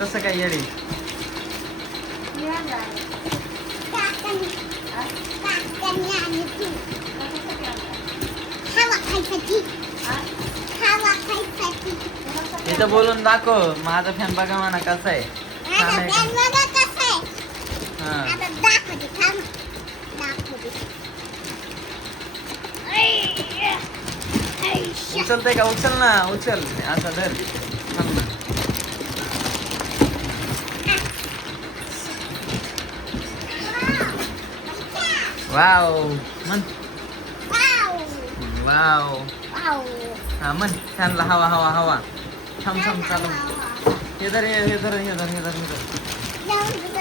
तसं काय येडी इथं बोलून दाखव माझा फॅन बघा म्हणा कसा आहे छान आहे का? उचलते का उचल ना उचल असा धर थांब ना. वाव म्हण वाव हा म्हण फॅनला हवा हवा हवा थांब थांब चालू हे धर हे धर हे धर हे धर हे धर